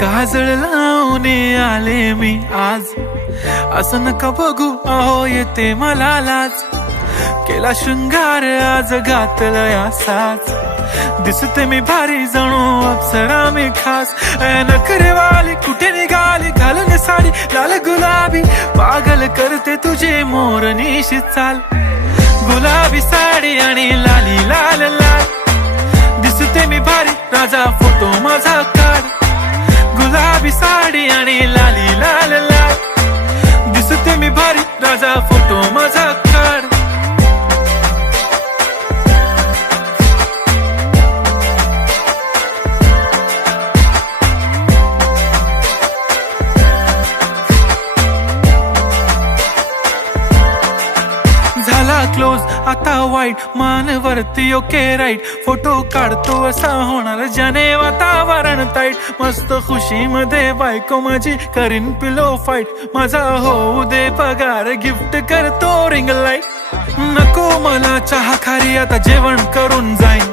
काजळ लावून आले मी आज, असं नका बघू अहो येते मला लाज. केला शृंगार आज घातला असाच, दिसते मी भारी जणू अप्सरा मी खास. नखरेवाली कुठे निघाली घालून साडी लाल गुलाबी, पागल करते तुझे मोरनीशी चाल. गुलाबी साडी आणि लाली लाल लाल, दिसते मी भारी राजा फोटो माझा काढ. गुलाबी साडी आणि लाली लाल लाल, दिसते मी भारी राजा फोटो माझा काढ. झाला क्लोज आता वाईट, मान वरती ओके राईट. फोटो काढतो असा होणार ज्याने वातावरण ताईट. मस्त खुशी मध्ये बायको माझी करीन पिलो फाईट. माझा होऊ दे पगार गिफ्ट करतो रिंग लाईट. नको मला चहा खारी आता जेवण करून जाईन.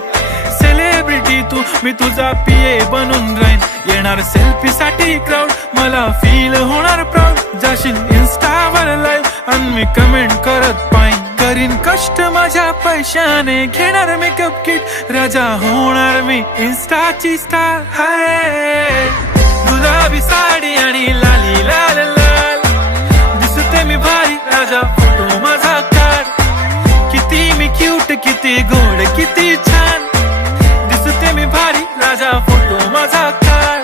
सेलिब्रिटी तू मी तुझा पिये बनून राहीन. येणार सेल्फी साठी क्राऊड मला फील होणार प्राऊड. जाशील इन्स्टावर लाईव्ह आणि मी कमेंट करत पाईन. करीन कष्ट माझ्या पैशाने घेणार मेकअप किट. राजा होणार मी इन्स्टाची स्टार. हाय गुलाबी साडी आणि लाली लाल लाल, दिसते मी भारी राजा फोटो माझा काढ. किती मी क्यूट किती गोड किती छान, दिसते मी भारी राजा फोटो माझा काढ.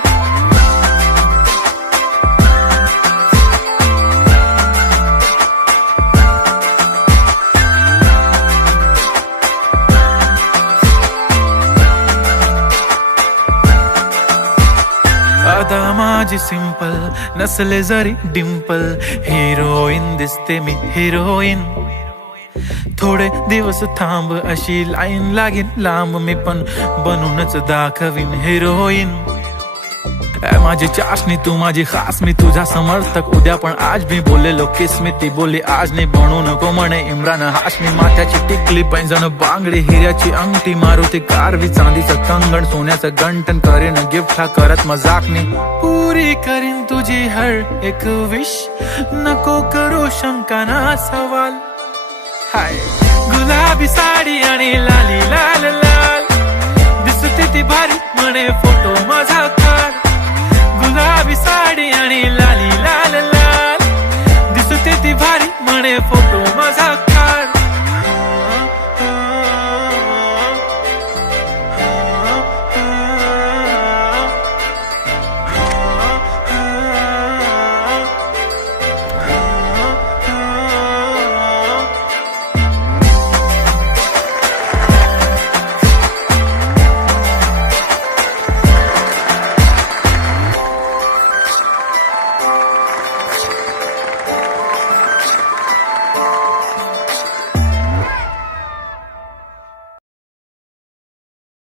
आता माझी सिंपल नसले जरी डिंपल, हिरोईन दिसते मी हिरोईन. थोडे दिवस थांब अशी लाईन लागेल लांब, मी पण बनूनच दाखवीन हिरोईन. माझी चाशनी तू माझी खास, मी तुझा समर्थक उद्या पण आज. मी बोललेलो किस मी ती बोलली आज नाही. बनू नको म्हणे इम्रान हाशमी. माथ्याची टिकली पैंजण बांगडी, हिऱ्याची अंगठी, मारुती कारवी, चांदीचं कंगण, सोन्याचं गंटन. करीन गिफ्ट हा करत मजाकनी. पुरी करीन तुझी हर एक विश, नको करू शंका ना सवाल. हाय गुलाबी साडी आणि लाली लाल लाल, दिसते ती भारी म्हणे फोटो माझा काढ. गुलाबी साडी आणि लाली लाल लाल, दिसते ती भारी म्हणे फोटो